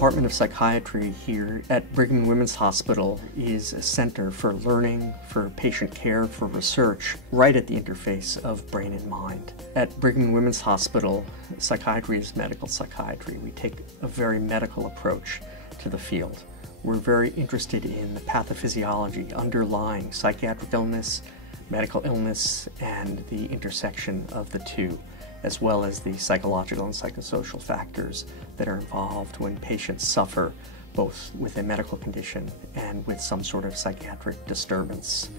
Department of Psychiatry here at Brigham and Women's Hospital is a center for learning, for patient care, for research, right at the interface of brain and mind. At Brigham and Women's Hospital, psychiatry is medical psychiatry. We take a very medical approach to the field. We're very interested in the pathophysiology underlying psychiatric illness, medical illness, and the intersection of the two, as well as the psychological and psychosocial factors that are involved when patients suffer both with a medical condition and with some sort of psychiatric disturbance.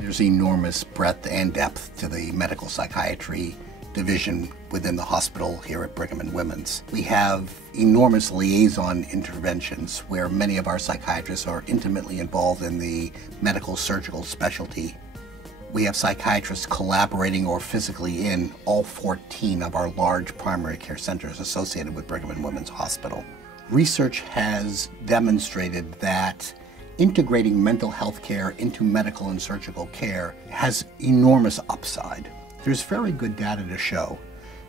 There's enormous breadth and depth to the medical psychiatry division within the hospital here at Brigham and Women's. We have enormous liaison interventions where many of our psychiatrists are intimately involved in the medical surgical specialty. We have psychiatrists collaborating or physically in all 14 of our large primary care centers associated with Brigham and Women's Hospital. Research has demonstrated that integrating mental health care into medical and surgical care has enormous upside. There's very good data to show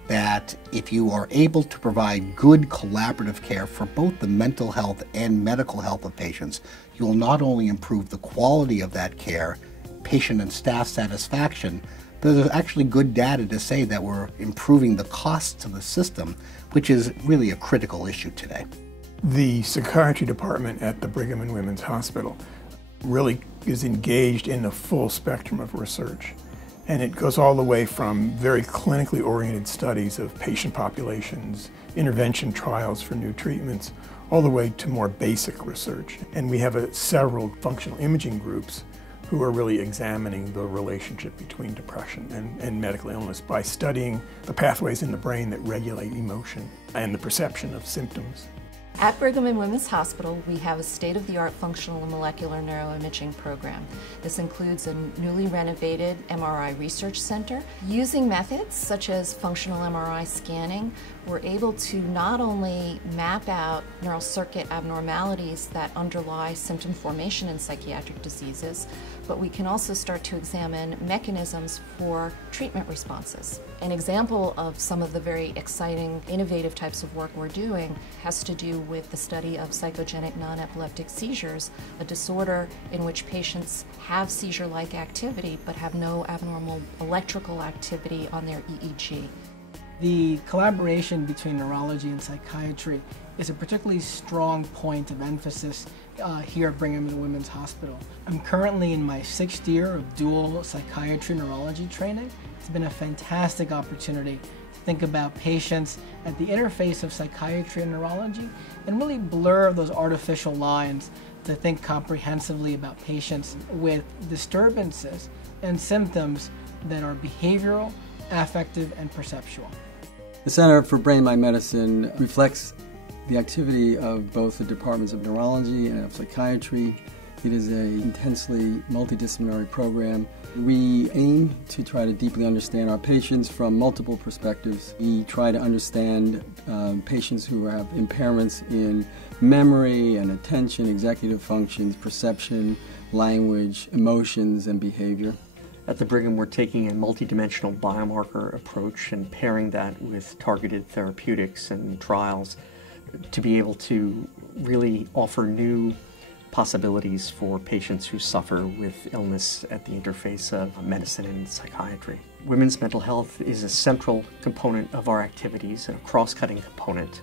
that if you are able to provide good collaborative care for both the mental health and medical health of patients, you will not only improve the quality of that care, patient and staff satisfaction, but there's actually good data to say that we're improving the costs of the system, which is really a critical issue today. The psychiatry department at the Brigham and Women's Hospital really is engaged in the full spectrum of research. And it goes all the way from very clinically oriented studies of patient populations, intervention trials for new treatments, all the way to more basic research. And we have several functional imaging groups who are really examining the relationship between depression and medical illness by studying the pathways in the brain that regulate emotion and the perception of symptoms. At Brigham and Women's Hospital, we have a state-of-the-art functional and molecular neuroimaging program. This includes a newly renovated MRI research center. Using methods such as functional MRI scanning, we're able to not only map out neural circuit abnormalities that underlie symptom formation in psychiatric diseases, but we can also start to examine mechanisms for treatment responses. An example of some of the very exciting, innovative types of work we're doing has to do with the study of psychogenic non-epileptic seizures, a disorder in which patients have seizure-like activity but have no abnormal electrical activity on their EEG. The collaboration between neurology and psychiatry is a particularly strong point of emphasis here at Brigham and Women's Hospital. I'm currently in my 6th year of dual psychiatry neurology training. It's been a fantastic opportunity to think about patients at the interface of psychiatry and neurology and really blur those artificial lines to think comprehensively about patients with disturbances and symptoms that are behavioral, affective, and perceptual. The Center for Brain Mind Medicine reflects the activity of both the departments of neurology and of psychiatry. It is an intensely multidisciplinary program. We aim to try to deeply understand our patients from multiple perspectives. We try to understand patients who have impairments in memory and attention, executive functions, perception, language, emotions, and behavior. At the Brigham, we're taking a multidimensional biomarker approach and pairing that with targeted therapeutics and trials to be able to really offer new possibilities for patients who suffer with illness at the interface of medicine and psychiatry. Women's mental health is a central component of our activities and a cross-cutting component.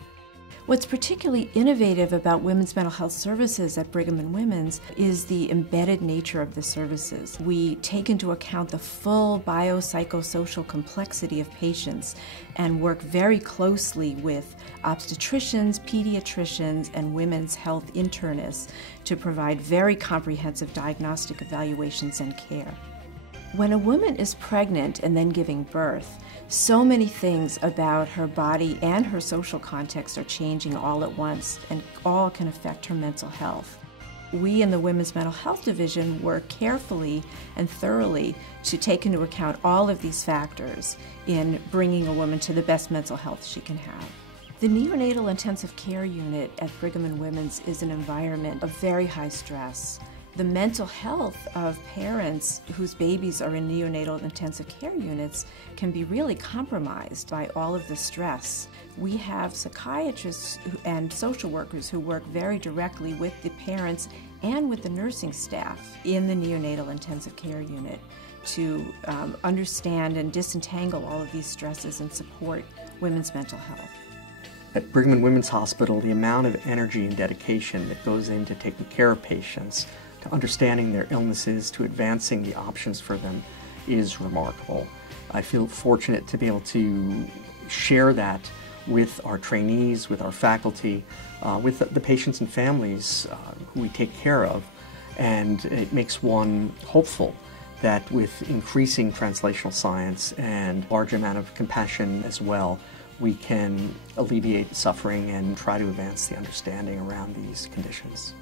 What's particularly innovative about women's mental health services at Brigham and Women's is the embedded nature of the services. We take into account the full biopsychosocial complexity of patients and work very closely with obstetricians, pediatricians, and women's health internists to provide very comprehensive diagnostic evaluations and care. When a woman is pregnant and then giving birth, so many things about her body and her social context are changing all at once, and all can affect her mental health. We in the Women's Mental Health Division work carefully and thoroughly to take into account all of these factors in bringing a woman to the best mental health she can have. The neonatal intensive care unit at Brigham and Women's is an environment of very high stress. The mental health of parents whose babies are in neonatal intensive care units can be really compromised by all of the stress. We have psychiatrists and social workers who work very directly with the parents and with the nursing staff in the neonatal intensive care unit to understand and disentangle all of these stresses and support women's mental health. At Brigham and Women's Hospital, the amount of energy and dedication that goes into taking care of patients, to understanding their illnesses, to advancing the options for them is remarkable. I feel fortunate to be able to share that with our trainees, with our faculty, with the patients and families who we take care of, and it makes one hopeful that with increasing translational science and large amount of compassion as well, we can alleviate suffering and try to advance the understanding around these conditions.